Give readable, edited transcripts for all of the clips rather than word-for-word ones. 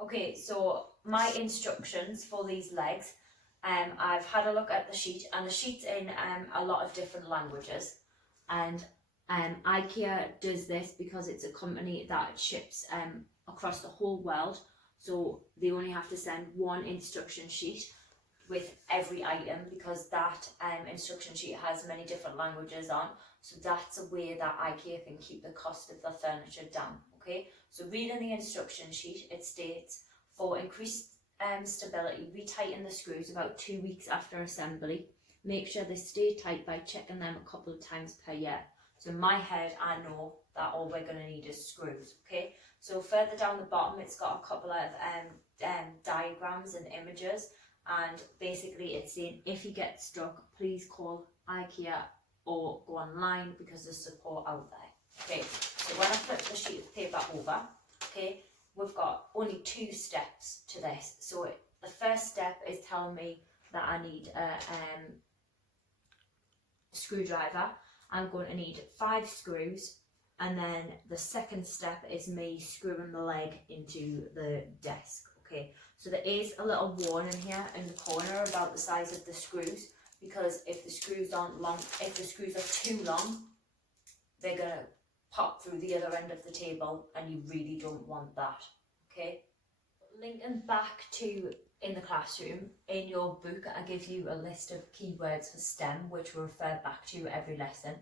Okay, so my instructions for these legs, I've had a look at the sheet, and the sheet's in a lot of different languages, and IKEA does this because it's a company that ships across the whole world, so they only have to send one instruction sheet with every item, because that instruction sheet has many different languages on, so that's a way that IKEA can keep the cost of the furniture down. Okay, so reading the instruction sheet, it states, for increased stability, retighten the screws about 2 weeks after assembly. Make sure they stay tight by checking them a couple of times per year. So in my head, I know that all we're going to need is screws. Okay, so further down the bottom, it's got a couple of diagrams and images, and basically it's saying if you get stuck, please call IKEA or go online because there's support out there. Okay, so when I flip the sheet of paper over, okay, we've got only 2 steps to this. So the first step is telling me that I need a screwdriver. I'm going to need 5 screws, and then the second step is me screwing the leg into the desk. Okay, so there is a little warning here in the corner about the size of the screws, because if the screws aren't long, if the screws are too long, they're going to pop through the other end of the table, and you really don't want that. Okay, linking back to in the classroom, in your book I give you a list of keywords for STEM, which we'll refer back to every lesson,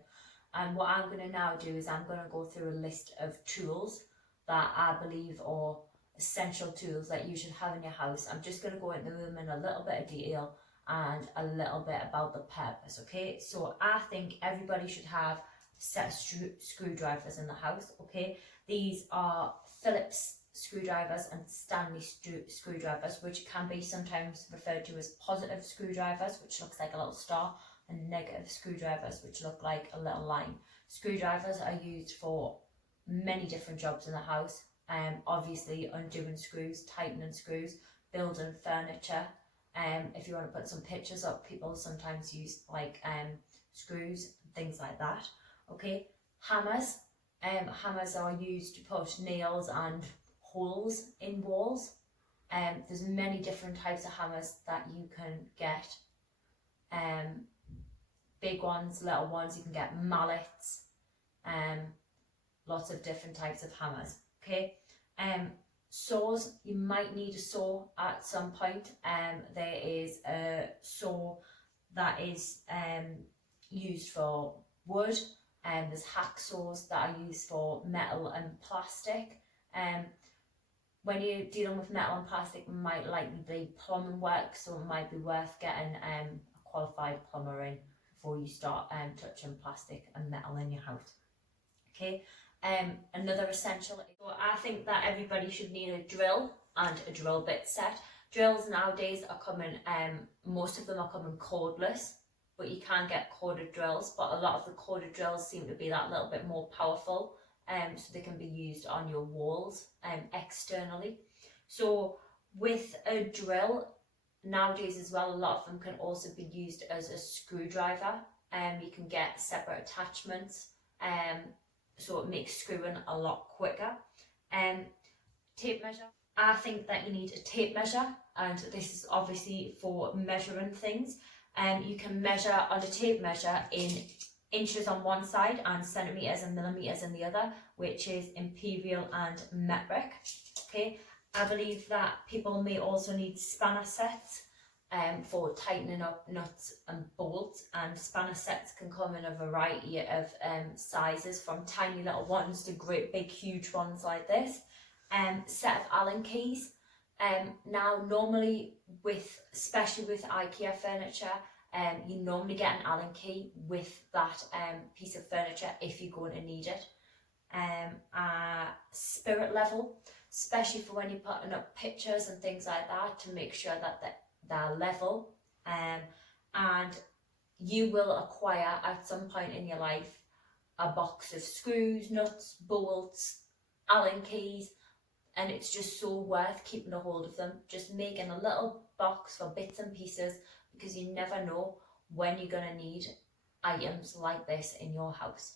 and what I'm going to now do is I'm going to go through a list of tools that I believe are essential tools that you should have in your house. I'm just going to go into them in a little bit of detail and a little bit about the purpose. Okay, so I think everybody should have a set of screwdrivers in the house. Okay, these are Phillips screwdrivers and Stanley screwdrivers, which can be sometimes referred to as positive screwdrivers, which looks like a little star, and negative screwdrivers, which look like a little line. Screwdrivers are used for many different jobs in the house. Obviously undoing screws, tightening screws, building furniture. If you want to put some pictures up, people sometimes use like screws and things like that. Okay, hammers. Hammers are used to put nails and holes in walls. There's many different types of hammers that you can get. Big ones, little ones, you can get mallets, lots of different types of hammers. Okay, saws, you might need a saw at some point. There is a saw that is used for wood, and there's hacksaws that are used for metal and plastic. When you're dealing with metal and plastic, it might likely be plumbing work, so it might be worth getting a qualified plumber in before you start touching plastic and metal in your house. Okay, another essential, so I think that everybody should need a drill and a drill bit set. Drills nowadays are coming, most of them are coming cordless, but you can get corded drills, but a lot of the corded drills seem to be that little bit more powerful, so they can be used on your walls externally. So with a drill nowadays as well, a lot of them can also be used as a screwdriver. You can get separate attachments, so it makes screwing a lot quicker. Tape measure. I think that you need a tape measure, and this is obviously for measuring things. You can measure on a tape measure in inches on one side and centimetres and millimetres in the other, which is imperial and metric. Okay, I believe that people may also need spanner sets for tightening up nuts and bolts, and spanner sets can come in a variety of sizes, from tiny little ones to great big huge ones like this. Set of Allen keys. Now normally especially with IKEA furniture, you normally get an Allen key with that piece of furniture if you're going to need it. Spirit level, especially for when you're putting up pictures and things like that, to make sure that they're level. And you will acquire at some point in your life a box of screws, nuts, bolts, Allen keys, and it's just so worth keeping a hold of them, just making a little box for bits and pieces, because you never know when you're going to need items like this in your house.